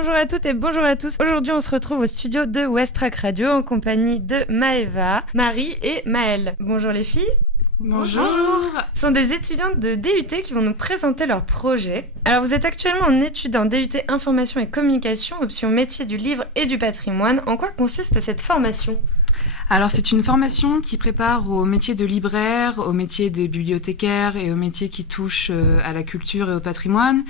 Bonjour à toutes et bonjour à tous. Aujourd'hui, on se retrouve au studio de Westrack Radio en compagnie de Maëva, Marie et Maëlle. Bonjour les filles. Bonjour. Ce sont des étudiantes de DUT qui vont nous présenter leur projet. Alors, vous êtes actuellement en études en DUT Information et Communication, option métier du livre et du patrimoine. En quoi consiste cette formation ? Alors c'est une formation qui prépare au métier de libraire, au métier de bibliothécaire et au métier qui touche à la culture et au patrimoine.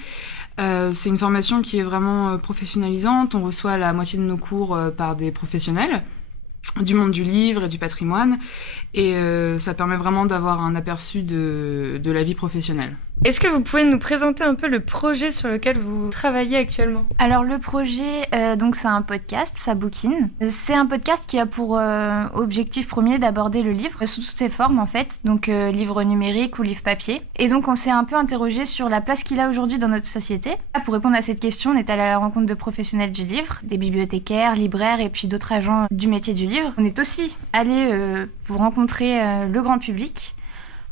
C'est une formation qui est vraiment professionnalisante. On reçoit la moitié de nos cours par des professionnels du monde du livre et du patrimoine. Et ça permet vraiment d'avoir un aperçu de la vie professionnelle. Est-ce que vous pouvez nous présenter un peu le projet sur lequel vous travaillez actuellement ? Alors le projet, donc c'est un podcast, ça bouquine. C'est un podcast qui a pour objectif premier d'aborder le livre sous toutes ses formes en fait, donc livre numérique ou livre papier. Et donc on s'est un peu interrogé sur la place qu'il a aujourd'hui dans notre société. Pour répondre à cette question, on est allé à la rencontre de professionnels du livre, des bibliothécaires, libraires et puis d'autres agents du métier du livre. On est aussi allé pour rencontrer le grand public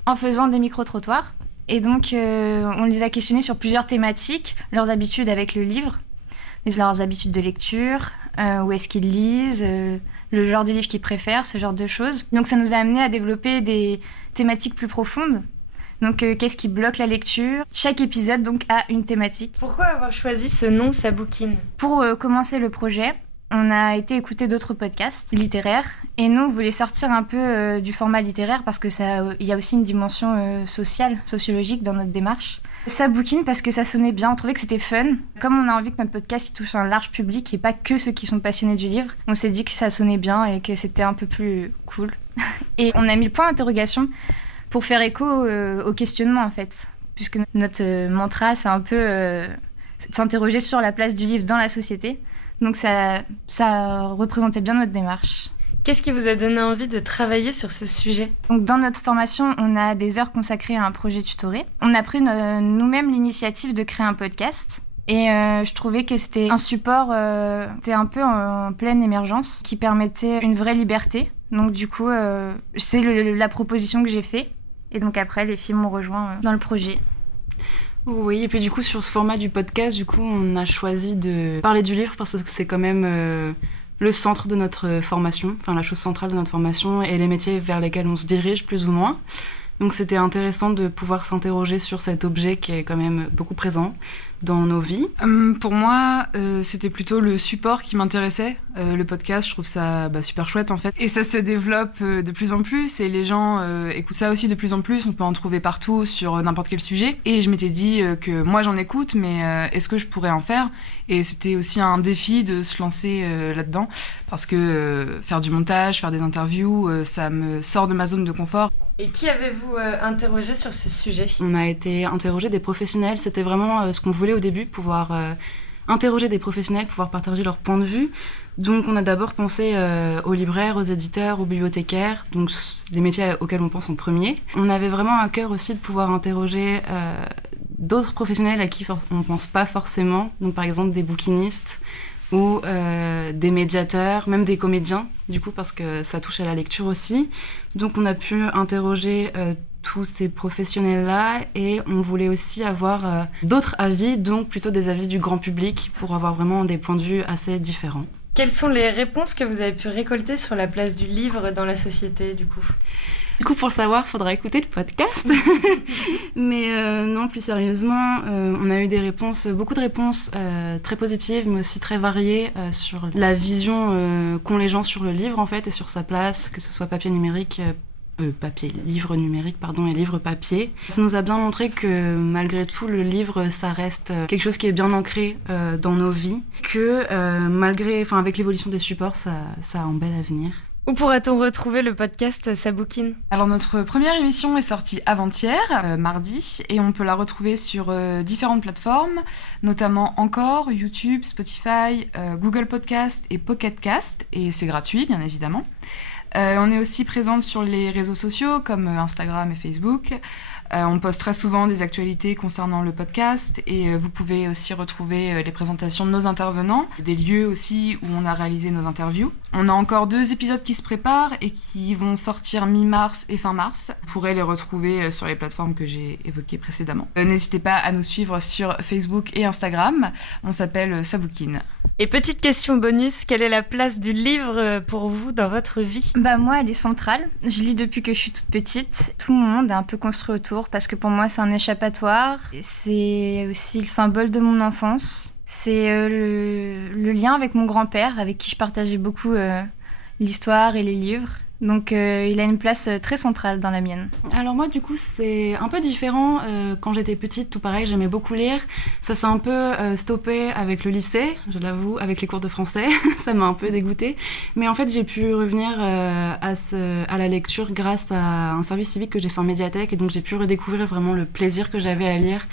en faisant des micro-trottoirs. Et donc, on les a questionnés sur plusieurs thématiques, leurs habitudes avec le livre, leurs habitudes de lecture, où est-ce qu'ils lisent, le genre de livre qu'ils préfèrent, ce genre de choses. Donc, ça nous a amené à développer des thématiques plus profondes. Donc, qu'est-ce qui bloque la lecture ? Chaque épisode, donc, a une thématique. Pourquoi avoir choisi ce nom, Ça bouquine ? Pour commencer le projet, on a été écouter d'autres podcasts littéraires et nous, on voulait sortir un peu du format littéraire parce que il y a aussi une dimension sociologique dans notre démarche. Ça bouquine parce que ça sonnait bien, on trouvait que c'était fun. Comme on a envie que notre podcast il touche un large public et pas que ceux qui sont passionnés du livre, on s'est dit que ça sonnait bien et que c'était un peu plus cool. Et on a mis le point d'interrogation pour faire écho au questionnement en fait, puisque notre mantra c'est un peu s'interroger sur la place du livre dans la société. Donc ça représentait bien notre démarche. Qu'est-ce qui vous a donné envie de travailler sur ce sujet ? Donc dans notre formation, on a des heures consacrées à un projet tutoré. On a pris nous-mêmes l'initiative de créer un podcast. Et je trouvais que c'était un support, c'était un peu en pleine émergence, qui permettait une vraie liberté. Donc du coup, c'est la proposition que j'ai faite. Et donc après, les filles m'ont rejoint dans le projet. Oui, et puis du coup, sur ce format du podcast, on a choisi de parler du livre parce que c'est quand même le centre de notre formation, enfin la chose centrale de notre formation et les métiers vers lesquels on se dirige plus ou moins. Donc c'était intéressant de pouvoir s'interroger sur cet objet qui est quand même beaucoup présent dans nos vies. Pour moi, c'était plutôt le support qui m'intéressait. Le podcast, je trouve ça super chouette en fait. Et ça se développe de plus en plus et les gens écoutent ça aussi de plus en plus. On peut en trouver partout sur n'importe quel sujet. Et je m'étais dit que moi j'en écoute, mais est-ce que je pourrais en faire ? Et c'était aussi un défi de se lancer là-dedans parce que faire du montage, faire des interviews, ça me sort de ma zone de confort. Et qui avez-vous interrogé sur ce sujet ? On a été interroger des professionnels. C'était vraiment ce qu'on voulait au début, pouvoir interroger des professionnels, pouvoir partager leur point de vue. Donc on a d'abord pensé aux libraires, aux éditeurs, aux bibliothécaires, donc les métiers auxquels on pense en premier. On avait vraiment à cœur aussi de pouvoir interroger d'autres professionnels à qui on ne pense pas forcément, donc par exemple des bouquinistes ou des médiateurs, même des comédiens, du coup, parce que ça touche à la lecture aussi. Donc on a pu interroger tous ces professionnels-là et on voulait aussi avoir d'autres avis, donc plutôt des avis du grand public pour avoir vraiment des points de vue assez différents. Quelles sont les réponses que vous avez pu récolter sur la place du livre dans la société, du coup ? Du coup, pour le savoir, il faudra écouter le podcast. Mais non, plus sérieusement, on a eu beaucoup de réponses très positives, mais aussi très variées sur la vision qu'ont les gens sur le livre, en fait, et sur sa place, que ce soit livre numérique, et livre papier. Ça nous a bien montré que malgré tout, le livre, ça reste quelque chose qui est bien ancré dans nos vies, que avec l'évolution des supports, ça a un bel avenir. Où pourra-t-on retrouver le podcast Ça bouquine ? Alors notre première émission est sortie avant-hier, mardi, et on peut la retrouver sur différentes plateformes, notamment Encore, YouTube, Spotify, Google Podcast et Pocket Cast, et c'est gratuit bien évidemment. On est aussi présente sur les réseaux sociaux comme Instagram et Facebook. On poste très souvent des actualités concernant le podcast et vous pouvez aussi retrouver les présentations de nos intervenants, des lieux aussi où on a réalisé nos interviews. On a encore 2 épisodes qui se préparent et qui vont sortir mi-mars et fin mars. Vous pourrez les retrouver sur les plateformes que j'ai évoquées précédemment. N'hésitez pas à nous suivre sur Facebook et Instagram. On s'appelle Ça bouquine. Et petite question bonus, quelle est la place du livre pour vous dans votre vie ? Bah moi, elle est centrale. Je lis depuis que je suis toute petite. Tout mon monde est un peu construit autour parce que pour moi, c'est un échappatoire. C'est aussi le symbole de mon enfance. C'est le lien avec mon grand-père, avec qui je partageais beaucoup l'histoire et les livres. Donc il a une place très centrale dans la mienne. Alors moi du coup c'est un peu différent. Quand j'étais petite, tout pareil, j'aimais beaucoup lire. Ça s'est un peu stoppé avec le lycée, je l'avoue, avec les cours de français. Ça m'a un peu dégoûtée. Mais en fait j'ai pu revenir à la lecture grâce à un service civique que j'ai fait en médiathèque. Et donc j'ai pu redécouvrir vraiment le plaisir que j'avais à lire.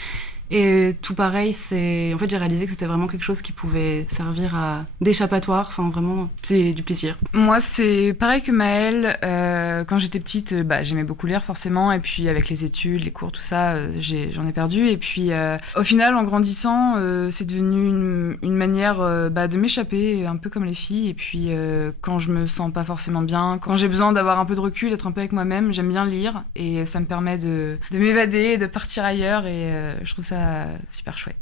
Et tout pareil, en fait, j'ai réalisé que c'était vraiment quelque chose qui pouvait servir d'échappatoire. Enfin, vraiment, c'est du plaisir. Moi, c'est pareil que Maëlle. Quand j'étais petite, j'aimais beaucoup lire, forcément. Et puis, avec les études, les cours, tout ça, j'en ai perdu. Et puis, au final, en grandissant, c'est devenu une manière de m'échapper, un peu comme les filles. Et puis, quand je me sens pas forcément bien, quand j'ai besoin d'avoir un peu de recul, d'être un peu avec moi-même, j'aime bien lire. Et ça me permet de m'évader, de partir ailleurs. Et je trouve ça super chouette.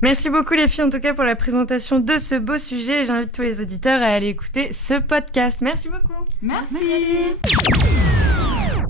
Merci beaucoup les filles en tout cas pour la présentation de ce beau sujet. J'invite tous les auditeurs à aller écouter ce podcast. Merci beaucoup. Merci.